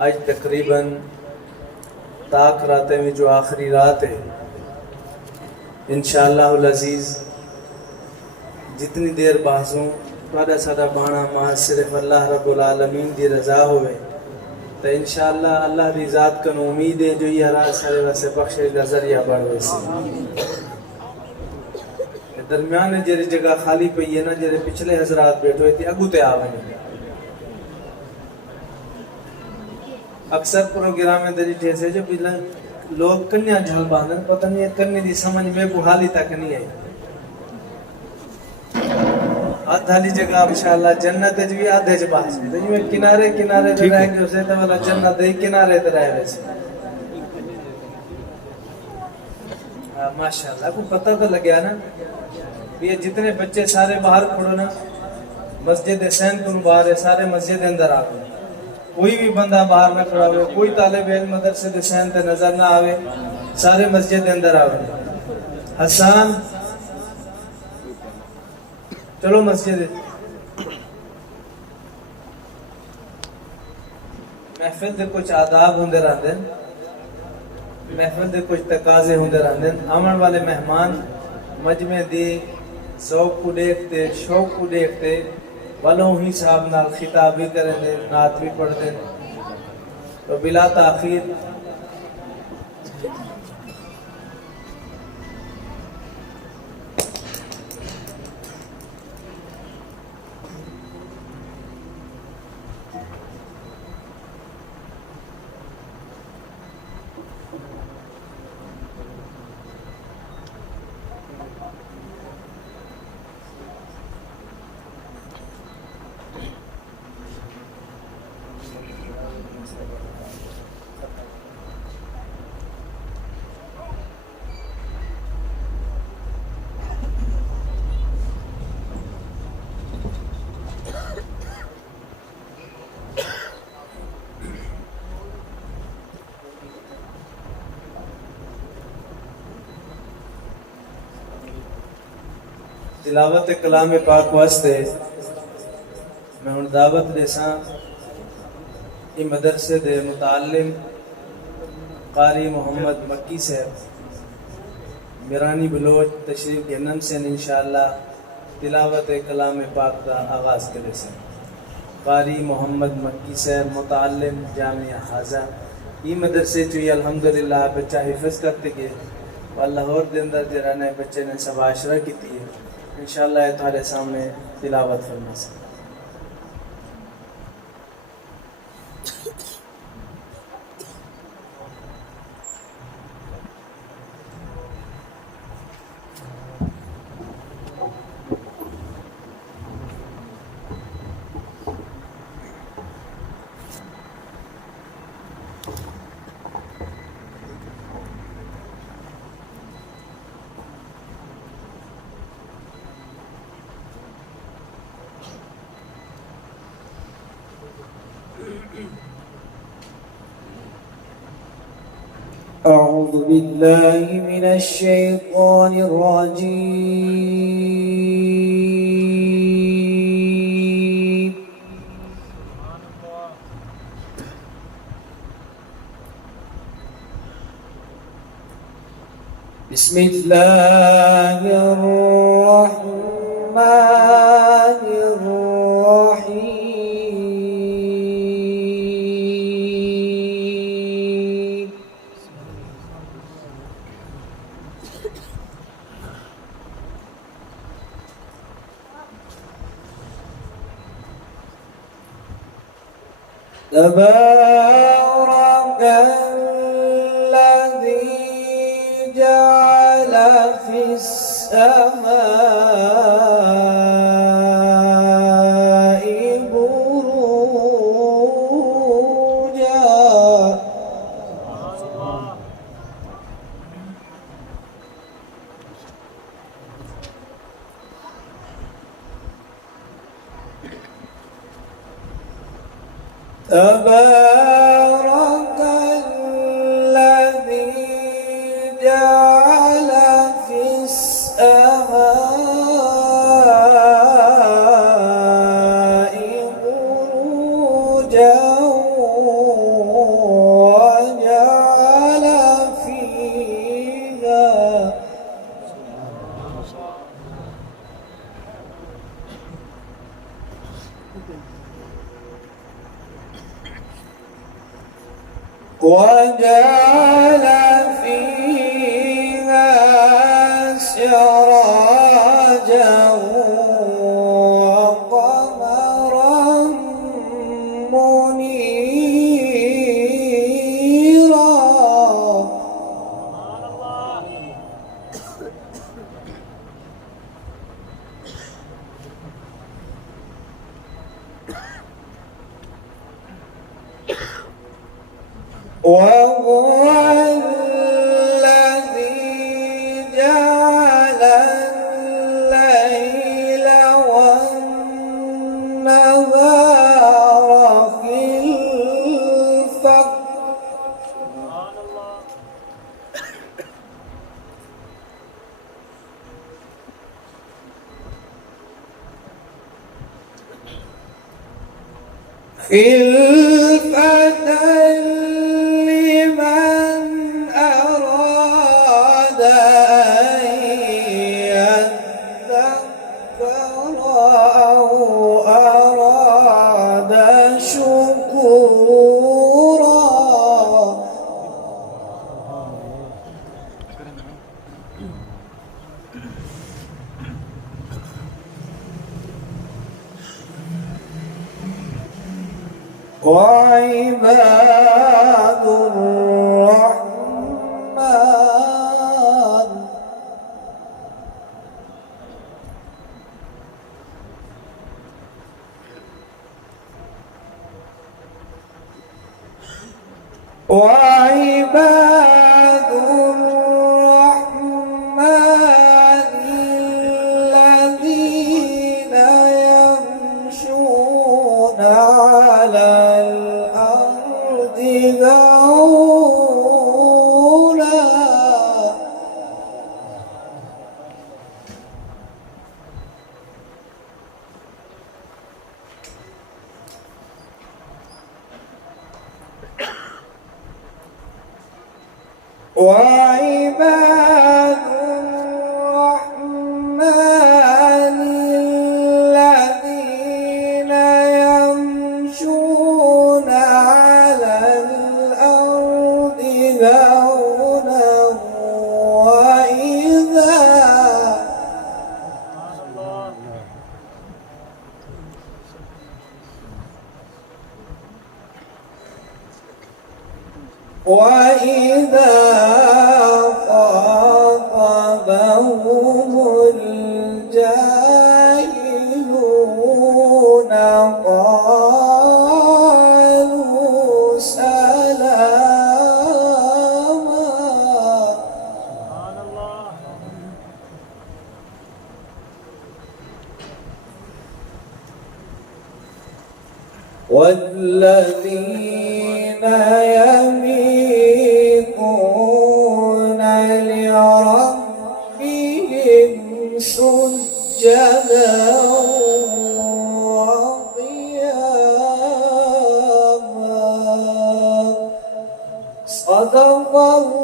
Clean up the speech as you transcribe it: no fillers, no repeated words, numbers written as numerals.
آج تقریباً تاک راتیں میں جو آخری رات ہے، انشاءاللہ العزیز جتنی دیر بازوں تھوڑا سارا بانا ماں صرف اللہ رب العالمین دی رضا ہوئے تو انشاءاللہ اللہ دی ذات کن امید ہے جو یہ راز سارے ویسے بخشے کا ذریعہ بڑھ ویسے درمیان جیری جگہ خالی پئی ہے نا، جیرے پچھلے حضرات بیٹھو تھی اگو تے آویں اکثر پروگرام میں دری جیسے جو لوگ کنیا جھل باندھن پتہ نہیں ہے کرنے دی سمجھ میں کو حالی تک نہیں ہے آدھالی جگہ انشاءاللہ جنت ہے جو بھی آدھے جو باس ہے جو کنارے کنارے دے رہ گئے اسے تو والا جنت ہے کنارے دے رہ ویسے ماشاءاللہ کو پتہ تو لگیا نا یہ جتنے بچے سارے باہر کھڑو نا مسجد حسین کو باہر ہے سارے مسجد اندر آگئے کوئی بھی بندہ باہر نہ کھڑا ہوئے کوئی طالب علم مدرسے حسین تے نظر نہ آوے سارے مسجد اندر آوے حسان چلو مسجد محفل دے کچھ آداب ہوندے رہندے محفل دے کچھ تقاضے ہوندے رہندے آمن والے مہمان مجمع دی ذوق کو دیکھتے شوق کو دیکھتے ولوں ہی صاحب نال خطاب بھی کریں دے نعت بھی پڑھ دیں تو بلا تاخیر تلاوت کلام پاک واسطے میں ہن دعوت دیساں یہ مدرسے دے متعلم قاری محمد مکی صاحب میرانی بلوچ تشریف گھنن سے انشاءاللہ تلاوت کلام پاک کا آغاز کرے سے قاری محمد مکی صاحب متعلم جامعہ حاضہ یہ مدرسے چوئی الحمدللہ بچہ حفظ کرتے گئے واللہ اور دن در جرانے بچے نے سب عاشرہ کی تھی انشاءاللہ تمہارے سامنے تلاوت فرما سے أعوذ بالله من الشيطان الرجيم بسم الله الرحمن الرحيم تبارك الذي جعل في السماء بروجا تبارك الذي جعل في السماء بروجا وجعل فيها سراجا وقمرا منيرا وهو الذي جعل الليل والنهار خلفة لمن أراد أن يذكر أو أراد شكورا وعباد الرحمن الذين يمشون على الأرض هونا وعباد الرحمن الذين يمشون على الأرض هونا وإذا خاطبهم الجاهلون قالوا سلاما والذين يبيتون لربهم سجدا وقياما صدق الله